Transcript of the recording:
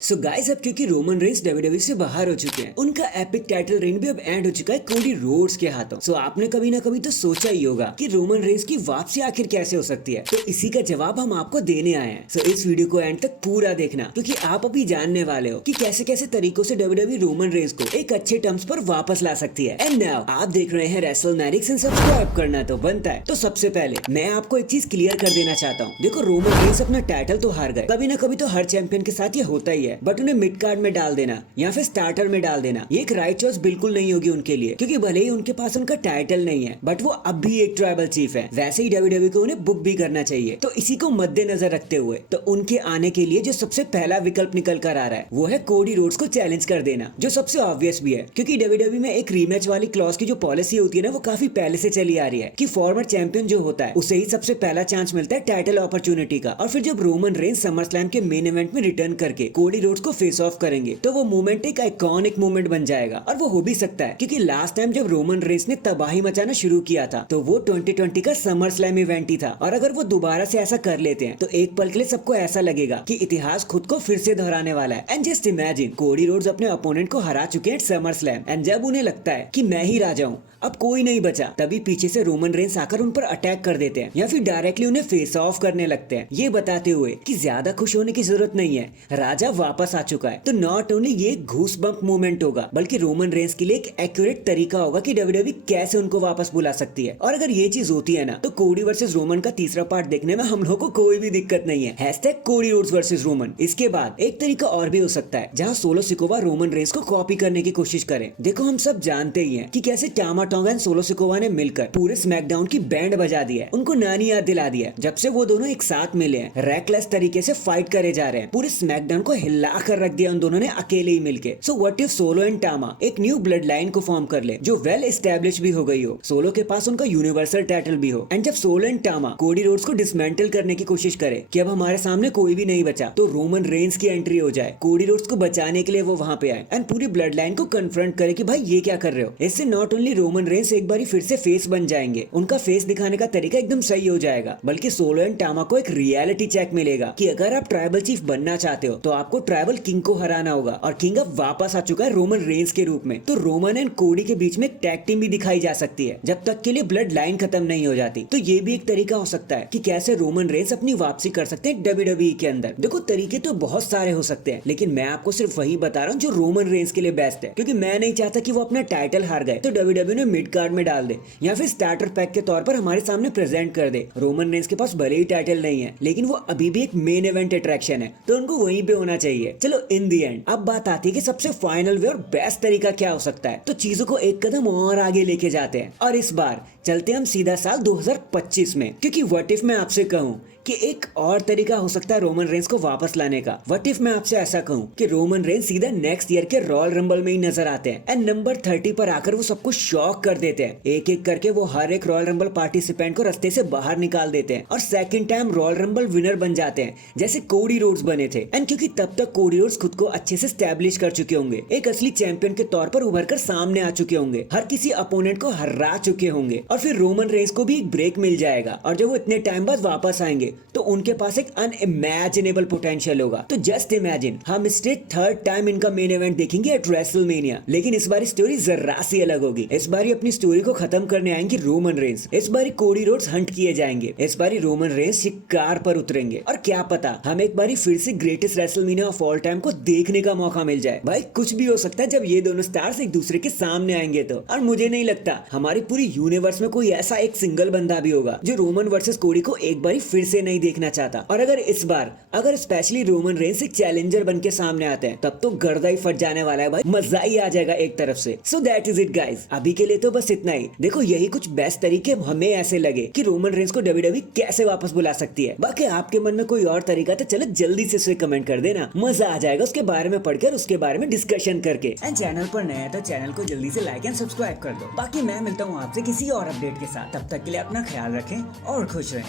So guys, अब क्योंकि Roman Reigns WWE से बाहर हो चुके हैं, उनका एपिक टाइटल रेन भी अब एंड हो चुका है कोडी रोड्स के हाथों। सो आपने कभी ना कभी तो सोचा ही होगा कि रोमन रेंस की वापसी आखिर कैसे हो सकती है। तो इसी का जवाब हम आपको देने आए हैं। सो इस वीडियो को एंड तक पूरा देखना, क्योंकि आप अभी जानने वाले हो कि कैसे कैसे तरीकों से डब्ल्यूडब्ल्यूई रोमन रेंस को एक अच्छे टर्म्स पर वापस ला सकती है। एंड नाउ आप देख रहे हैं रेसलमैनिक्स एंड सब्सक्राइब करना तो बनता है। तो सबसे पहले मैं आपको एक चीज क्लियर कर देना चाहता हूँ। देखो, रोमन रेंस अपना टाइटल तो हार गए, कभी ना कभी तो हर चैंपियन के साथ ये होता ही है, बट उन्हें मिड कार्ड में डाल देना या फिर स्टार्टर में डाल देना ये एक राइट चॉइस बिल्कुल नहीं होगी उनके लिए, क्योंकि भले ही उनके पास उनका टाइटल नहीं है, बट वो अब भी एक ट्राइबल चीफ है। वैसे ही डब्ल्यूडब्ल्यूई को उन्हें बुक भी करना चाहिए। तो इसी को मद्देनजर रखते हुए तो उनके आने के लिए जो सबसे पहला विकल्प निकल कर आ रहा है वो है कोडी रोड्स को चैलेंज कर देना, जो सबसे ऑब्वियस भी है, क्योंकि डब्ल्यूडब्ल्यूई में एक रीमैच वाली क्लॉज की जो पॉलिसी होती है ना, वो काफी पहले से चली आ रही है कि फॉर्मर चैंपियन जो होता है उसे ही सबसे पहला चांस मिलता है टाइटल अपॉर्चुनिटी का। और फिर जब रोमन रेंस समर स्लैम के मेन इवेंट में रिटर्न करके कोडी रोड्स को फेस ऑफ करेंगे तो वो मूवमेंट एक आइकॉनिक मूवमेंट बन जाएगा। और वो हो भी सकता है, क्योंकि लास्ट टाइम जब रोमन रेंस ने तबाही मचाना शुरू किया था तो वो 2020 का समर स्लैम इवेंट ही था। और अगर वो दोबारा से ऐसा कर लेते हैं तो एक पल के लिए सबको ऐसा लगेगा कि इतिहास खुद को फिर से दोहराने वाला है। And just imagine, Cody Rhodes अपने अपोनेंट को हरा चुके हैं समर स्लैम, एंड जब उन्हें लगता है कि मैं ही राजा हूँ, अब कोई नहीं बचा, तभी पीछे से रोमन रेंस आकर उन पर अटैक कर देते हैं या फिर डायरेक्टली उन्हें फेस ऑफ करने लगते हैं, ये बताते हुए कि ज्यादा खुश होने की जरूरत नहीं है, राजा वापस आ चुका है। तो नॉट ओनली ये घूस बम्प मूवमेंट होगा, बल्कि रोमन रेंस के लिए एक एक्यूरेट तरीका होगा कि डब्ल्यूडब्ल्यूई कैसे उनको वापस बुला सकती है। और अगर ये चीज होती है ना, तो कोडी वर्सेस रोमन का तीसरा पार्ट देखने में हम लोग को कोई भी दिक्कत नहीं है। Hashtag Cody Rhodes versus Roman. इसके बाद एक तरीका और भी हो सकता है, जहाँ सोलो सिकोवा रोमन रेंस को कॉपी करने की कोशिश करे। देखो, हम सब जानते ही हैं कि कैसे टामा टोंगा एंड सोलो सिकोवा ने मिलकर पूरे स्मैकडाउन की बैंड बजा दी है, उनको नानी याद दिला दिया जब से वो दोनों एक साथ मिले हैं, रैकलेस तरीके से फाइट करे जा रहे हैं, पूरे स्मैकडाउन को हिला कर रख दिया उन दोनों ने अकेले ही मिलके। So what if solo and टामा एक न्यू ब्लड लाइन को फॉर्म कर ले, जो वेल एस्टेब्लिश भी हो गई हो, सोलो के पास उनका यूनिवर्सल टाइटल भी हो, एंड जब सोलो एंड टामा कोडी रोड्स को डिसमेंटल करने की कोशिश करे कि अब हमारे सामने कोई भी नहीं बचा, तो रोमन रेंस की एंट्री हो जाए, कोडी रोड्स को बचाने के लिए वो वहां पे आए एंड पूरी ब्लड लाइन को कन्फ्रंट करे कि भाई ये क्या कर रहे हो। इससे नॉट ओनली रोमन रेंस एक बार फिर से फेस बन जाएंगे, उनका फेस दिखाने का तरीका एकदम सही हो जाएगा, बल्कि सोलो एंड टामा को एक रियलिटी चेक मिलेगा कि अगर आप ट्राइबल चीफ बनना चाहते हो तो आपको ट्राइबल किंग को हराना होगा, और किंग अब वापस आ चुका है रोमन रेंस के रूप में। तो रोमन एंड कोडी के बीच में एक टैग टीम भी दिखाई जा सकती है जब तक के लिए ब्लड लाइन खत्म नहीं हो जाती। तो ये भी एक तरीका हो सकता है कि कैसे रोमन रेंस अपनी वापसी कर सकते हैं डब्ल्यूडब्ल्यूई के अंदर। देखो, तरीके तो बहुत सारे हो सकते हैं, लेकिन मैं आपको सिर्फ वही बता रहा हूँ जो रोमन रेंस के लिए बेस्ट है, क्योंकि मैं नहीं चाहता कि वो अपना टाइटल हार गए तो डब्ल्यूडब्ल्यूई ने मिड कार्ड में डाल दे या फिर स्टार्टर पैक के तौर पर हमारे सामने प्रेजेंट कर दे। रोमन रेंस के पास भले ही टाइटल नहीं है, लेकिन वो अभी भी एक मेन इवेंट अट्रैक्शन है, तो उनको वहीं पे होना चाहिए। चलो, इन दी एंड अब बात आती है कि सबसे फाइनल वे और बेस्ट तरीका क्या हो सकता है। तो चीजों को एक कदम और आगे लेके जाते हैं, और इस बार चलते हम सीधा साल 2025 में, क्योंकि व्हाट इफ मैं आपसे कहूं कि एक और तरीका हो सकता है रोमन रेंस को वापस लाने का। व्हाट इफ मैं आपसे ऐसा कहूं कि रोमन रेंस सीधा नेक्स्ट ईयर के रॉयल रंबल में ही नजर आते हैं एंड नंबर 30 पर आकर वो सबको शॉक कर देते हैं, एक एक करके वो हर एक रॉयल रंबल पार्टिसिपेंट को रास्ते से बाहर निकाल देते हैं और second time royal rumble winner बन जाते हैं, जैसे कोडी रोड्स बने थे। एंड क्योंकि तब तक कोडी रोड्स खुद को अच्छे से स्टैब्लिश कर चुके होंगे, एक असली चैंपियन के तौर पर उभर कर सामने आ चुके होंगे, हर किसी अपोनेंट को हरा चुके होंगे, और फिर रोमन रेंस को भी एक ब्रेक मिल जाएगा, और जब वो इतने टाइम बाद वापस आएंगे तो उनके पास एक अनइमेजिनेबल पोटेंशियल होगा। तो जस्ट इमेजिन, हम स्ट्रेट थर्ड टाइम इनका मेन इवेंट देखेंगे एट रेसलमेनिया, लेकिन इस बार स्टोरी जरा सी अलग होगी। इस बार अपनी स्टोरी को खत्म करने आएंगे रोमन रेंस, इस बार कोडी रोड्स हंट किए जाएंगे, इस बार रोमन रेंस शिकार पर उतरेंगे, और क्या पता हम एक बार फिर से greatest WrestleMania of all time को देखने का मौका मिल जाए। भाई, कुछ भी हो सकता है जब ये दोनों स्टार्स एक दूसरे के सामने आएंगे तो। और मुझे नहीं लगता हमारी पूरी यूनिवर्स में कोई ऐसा एक सिंगल बंदा भी होगा जो रोमन वर्सेस कोडी को एक बार फिर से नहीं देखना चाहता। और अगर इस बार स्पेशली रोमन रेंस एक चैलेंजर बन के सामने आते हैं, तब तो गर्दा ही फट जाने वाला है भाई, मजा ही आ जाएगा एक तरफ से। So that is it guys, अभी के लिए तो बस इतना ही। देखो, यही कुछ बेस्ट तरीके हमें ऐसे लगे कि रोमन रेंस को डब्ल्यूडब्ल्यूई कैसे वापस बुला सकती है। बाकी आपके मन में कोई और तरीका तो चलो जल्दी से उसे कमेंट कर देना, मजा आ जाएगा उसके बारे में पढ़कर, उसके बारे में डिस्कशन करके। एंड चैनल पर नया है तो चैनल को जल्दी से लाइक एंड सब्सक्राइब कर दो। बाकी मैं मिलता हूँ आपसे किसी और अपडेट के साथ, तब तक के लिए अपना ख्याल रखें और खुश रहें।